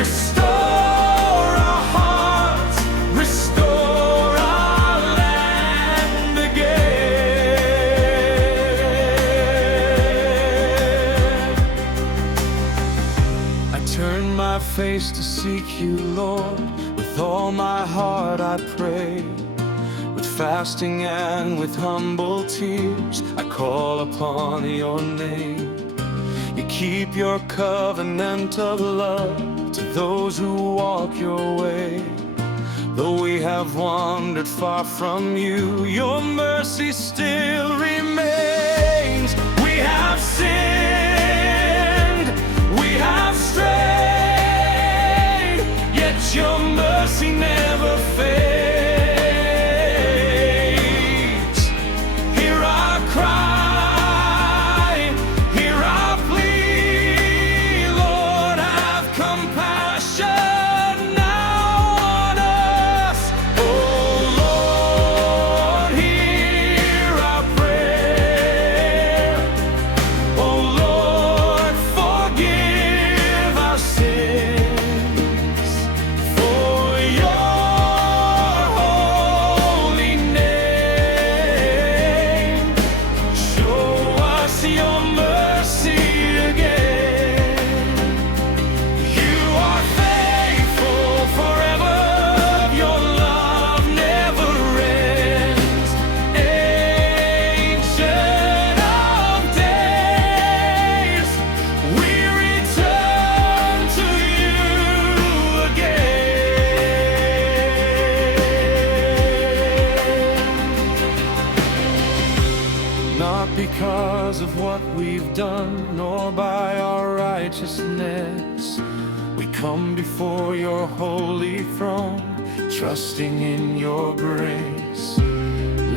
Restore our hearts, restore our land again. I turn my face to seek you, Lord. With all my heart I pray. With fasting and with humble tears, I call upon your name. You keep your covenant of love to those who walk your way. Though we have wandered far from you, your mercy still remains. We have sinned, we have strayed, yet your mercy never fades. Hear our cry, hear our plea, Lord, have compassion now on us. Oh Lord, hear our prayer. Oh Lord, forgive our sins for your holy name. Show us your mercy again. You are faithful forever, your love never ends. Ancient of days, we return to you again. Not because of what we've done, nor by our righteousness, we come before your holy throne, trusting in your grace.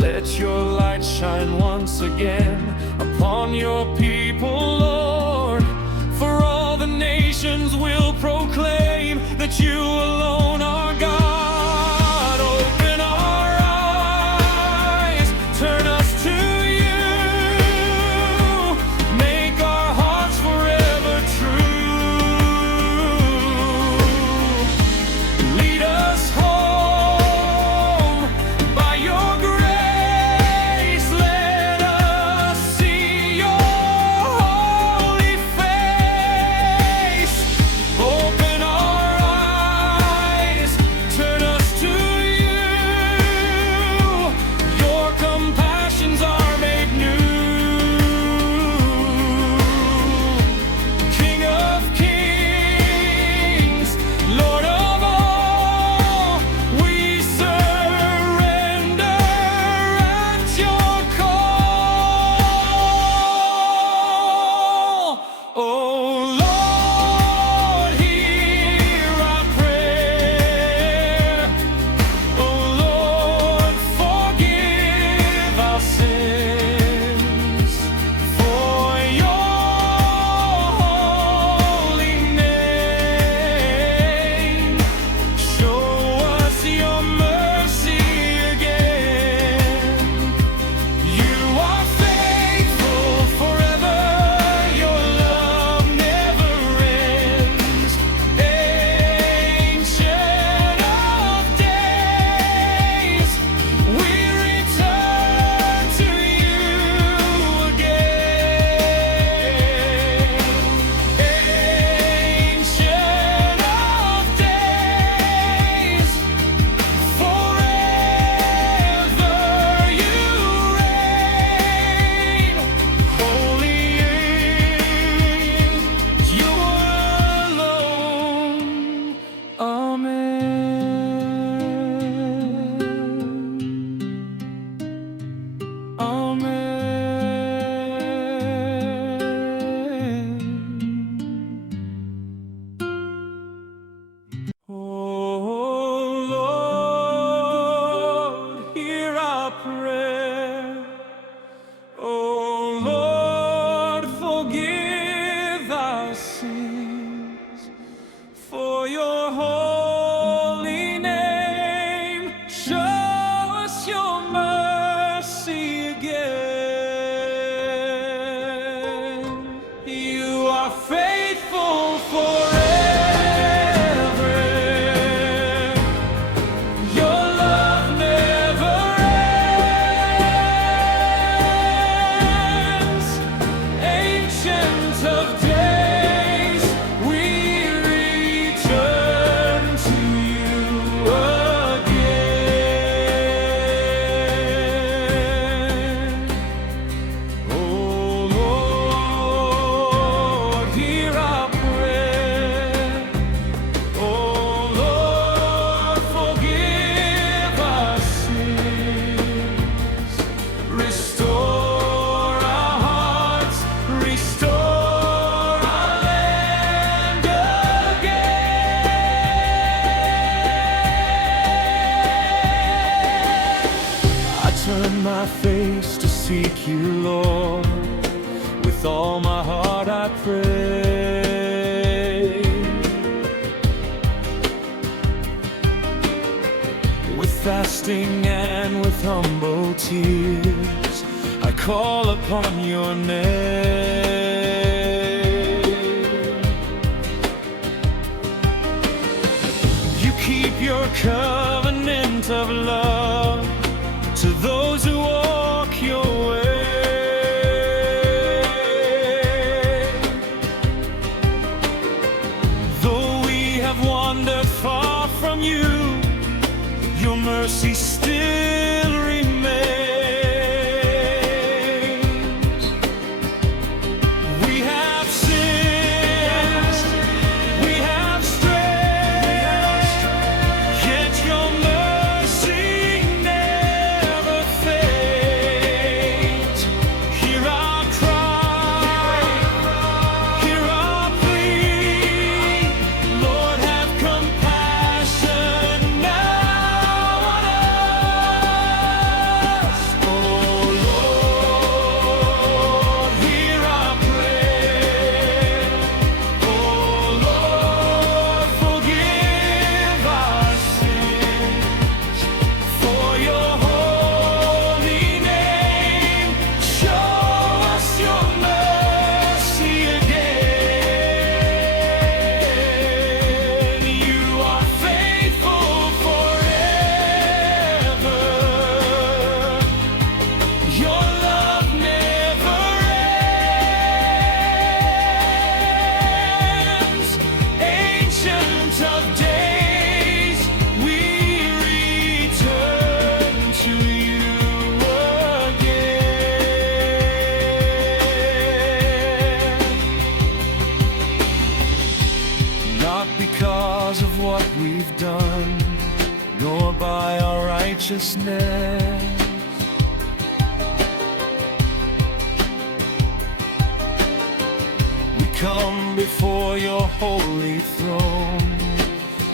Let your light shine once again upon your people, Lord. For all the nations will proclaim that you alone are God. Open our eyes, turn us to you. Make our hearts forever true. Lead us home by your grace. Let us see your holy face. Open our seek you, Lord. With all my heart I pray. With fasting and with humble tears, I call upon your name. You keep your covenant of love to those who walk your way. Though we have wandered far from you, your mercy still remains. We have sinned, we have strayed, yet your mercy never fades. Hear our cry, hear our plea. Lord, have compassion now on us. Oh Lord, hear our prayer. Oh Lord, forgive our sins. For your holy name, show us your mercy again. You are faithful forever. Your love never ends. Ancient of days, we return to you again. Not because of what we've done, nor by our righteousness. We come before your holy throne,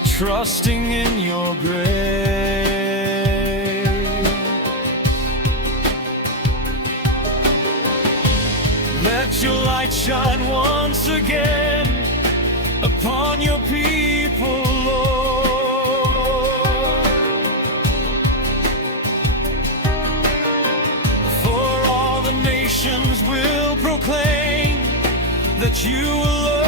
trusting in your grace. Let your light shine once again upon your people, Lord. For all the nations will proclaim that you alone